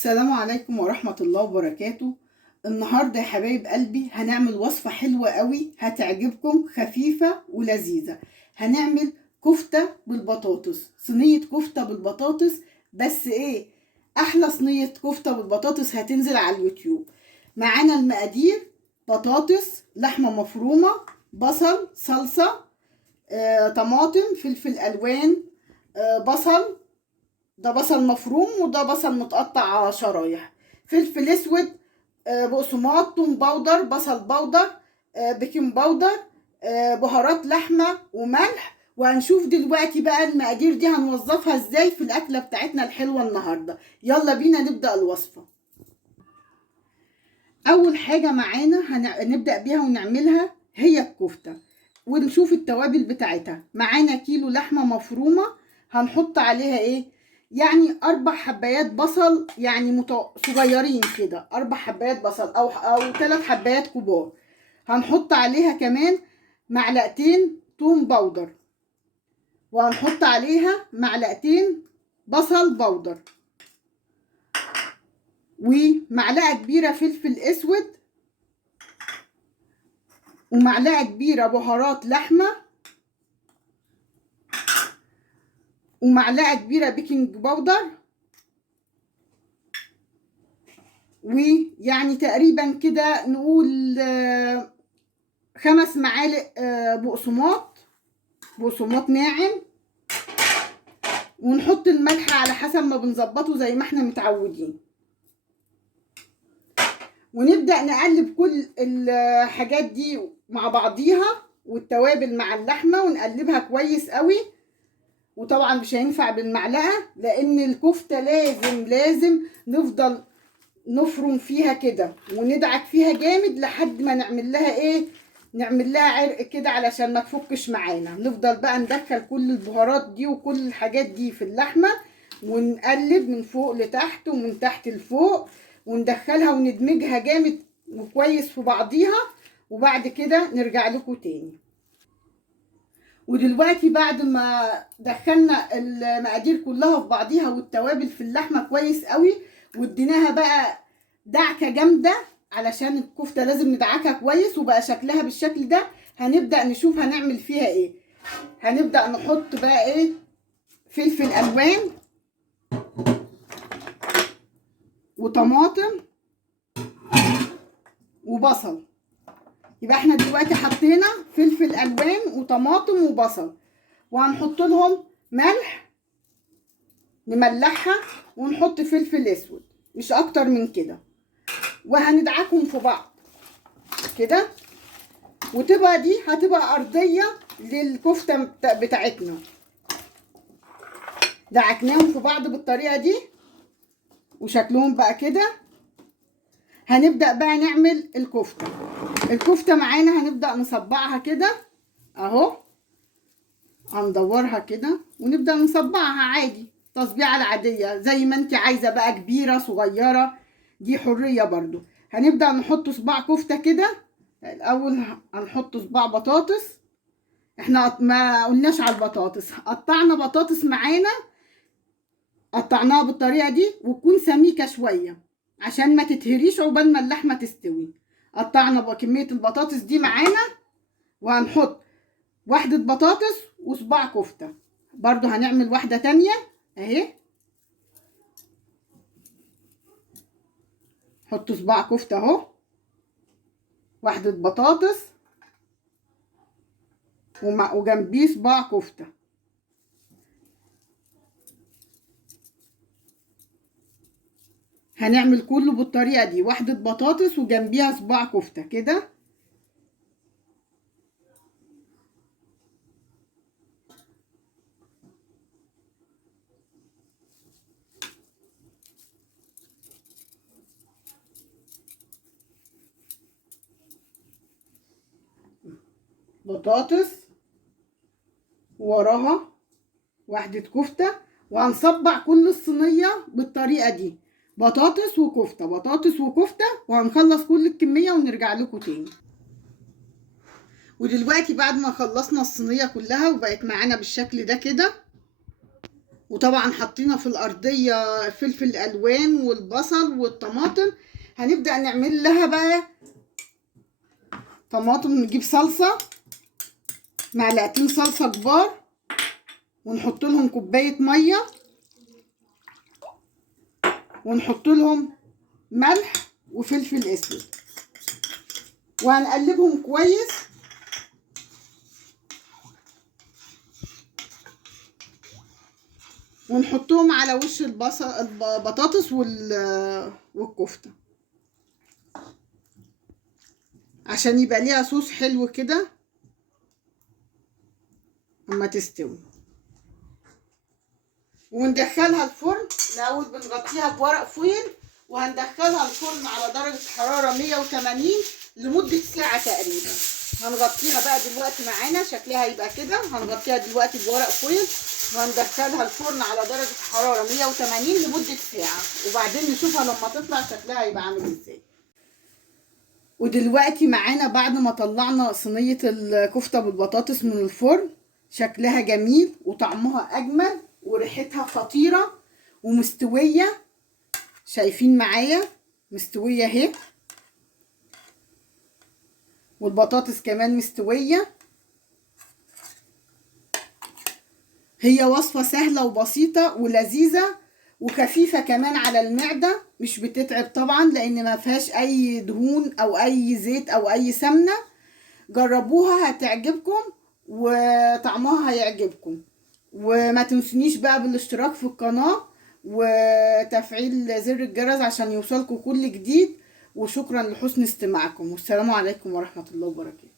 السلام عليكم ورحمة الله وبركاته. النهاردة يا حبايب قلبي هنعمل وصفة حلوة قوي هتعجبكم، خفيفة ولذيذة. هنعمل كفتة بالبطاطس، صينية كفتة بالبطاطس. بس ايه احلى صينية كفتة بالبطاطس هتنزل على اليوتيوب. معانا المقادير: بطاطس، لحمة مفرومة، بصل، صلصة، طماطم، فلفل الوان، بصل، ده بصل مفروم وده بصل متقطع شرايح، فلفل اسود، بقسماط، توم باودر، بصل باودر، بيكنج باودر، بهارات لحمه وملح. وهنشوف دلوقتي بقى المقادير دي هنوظفها ازاي في الاكله بتاعتنا الحلوه النهارده. يلا بينا نبدا الوصفه. اول حاجه معانا هنبدا بيها ونعملها هي الكفته، ونشوف التوابل بتاعتها. معانا كيلو لحمه مفرومه، هنحط عليها ايه؟ يعني 4 حبايات بصل، يعني صغيرين كده، 4 حبايات بصل او 3 حبايات كبار. هنحط عليها كمان معلقتين توم باودر، وهنحط عليها معلقتين بصل باودر، ومعلقه كبيره فلفل اسود، ومعلقه كبيره بهارات لحمه، ومعلقه كبيره بيكنج باودر، ويعني تقريبا كده نقول 5 معالق بقسماط ناعم. ونحط الملح على حسب ما بنظبطه زي ما احنا متعودين. ونبدأ نقلب كل الحاجات دي مع بعضيها، والتوابل مع اللحمة، ونقلبها كويس قوي. وطبعا مش هينفع بالمعلقة، لان الكفتة لازم نفضل نفرم فيها كده وندعك فيها جامد لحد ما نعمل لها ايه، نعمل لها عرق كده علشان ما تفكش معانا. نفضل بقى ندخل كل البهارات دي وكل الحاجات دي في اللحمة، ونقلب من فوق لتحت ومن تحت لفوق، وندخلها وندمجها جامد وكويس في بعضيها. وبعد كده نرجع لكم تاني. ودلوقتي بعد ما دخلنا المقادير كلها في بعضيها والتوابل في اللحمة كويس قوي، واديناها بقى دعكة جامدة علشان الكفتة لازم ندعكها كويس، وبقى شكلها بالشكل ده. هنبدأ نشوف هنعمل فيها ايه. هنبدأ نحط بقى ايه؟ فلفل الوان، وطماطم، وبصل. يبقى احنا دلوقتي حطينا فلفل الوان وطماطم وبصل، وهنحط لهم ملح، نملحها، ونحط فلفل اسود، مش اكتر من كده، وهندعكهم في بعض كده. وتبقى دي هتبقى ارضيه للكفته بتاعتنا. دعكناهم في بعض بالطريقه دي وشكلهم بقى كده. هنبدا بقى نعمل الكفته معانا. هنبدا نصبعها كده اهو، هندورها كده ونبدا نصبعها عادي، تصبيعه العاديه زي ما انت عايزه بقى، كبيره صغيره دي حريه برضو. هنبدا نحط صباع كفته كده. الاول هنحط صباع بطاطس. احنا ما قلناش على البطاطس، قطعنا بطاطس معانا، قطعناها بالطريقه دي وتكون سميكه شويه عشان ما تتهريش عقبال ما اللحمه تستوي. قطعنا بقى كميه البطاطس دي معانا، وهنحط واحده بطاطس وصباع كفته. برضو هنعمل واحده تانية اهي. حط صباع كفته اهو، واحده بطاطس، وجنبيه صباع كفته. هنعمل كله بالطريقه دي، واحده بطاطس وجنبيها صباع كفته كده. بطاطس وراها واحدة كفتة، وهنصبع كل الصينية بالطريقة دي، بطاطس وكفتة بطاطس وكفتة، وهنخلص كل الكمية ونرجع لكم تاني. ودلوقتي بعد ما خلصنا الصينية كلها وبقت معانا بالشكل ده كده، وطبعا حطينا في الارضيه فلفل الوان والبصل والطماطم. هنبدا نعمل لها بقى طماطم. نجيب صلصه، معلقتين صلصه كبار، ونحط لهم كوبايه ميه، ونحط لهم ملح وفلفل اسود، وهنقلبهم كويس. ونحطهم على وش البطاطس والكفته عشان يبقى ليها صوص حلو كده اما تستوي. وندخلها الفرن. الاول بنغطيها بورق فويل، وهندخلها الفرن على درجة حرارة 180 لمدة ساعة تقريبا. هنغطيها بقى دلوقتي، معانا شكلها يبقى كده. هنغطيها دلوقتي بورق فويل وهندخلها الفرن على درجة حرارة 180 لمدة ساعة، وبعدين نشوفها لما تطلع شكلها يبقى عامل ازاي. ودلوقتي معانا بعد ما طلعنا صينية الكفتة بالبطاطس من الفرن، شكلها جميل وطعمها أجمل وريحتها خطيرة ومستوية. شايفين معايا مستوية اهي، والبطاطس كمان مستوية. هي وصفة سهلة وبسيطة ولذيذة وخفيفة كمان على المعدة، مش بتتعب طبعا لأن ما فيهاش أي دهون أو أي زيت أو أي سمنة. جربوها هتعجبكم وطعمها هيعجبكم. وما تنسونيش بقى بالاشتراك في القناة وتفعيل زر الجرس عشان يوصلكم كل جديد. وشكرا لحسن استماعكم، والسلام عليكم ورحمة الله وبركاته.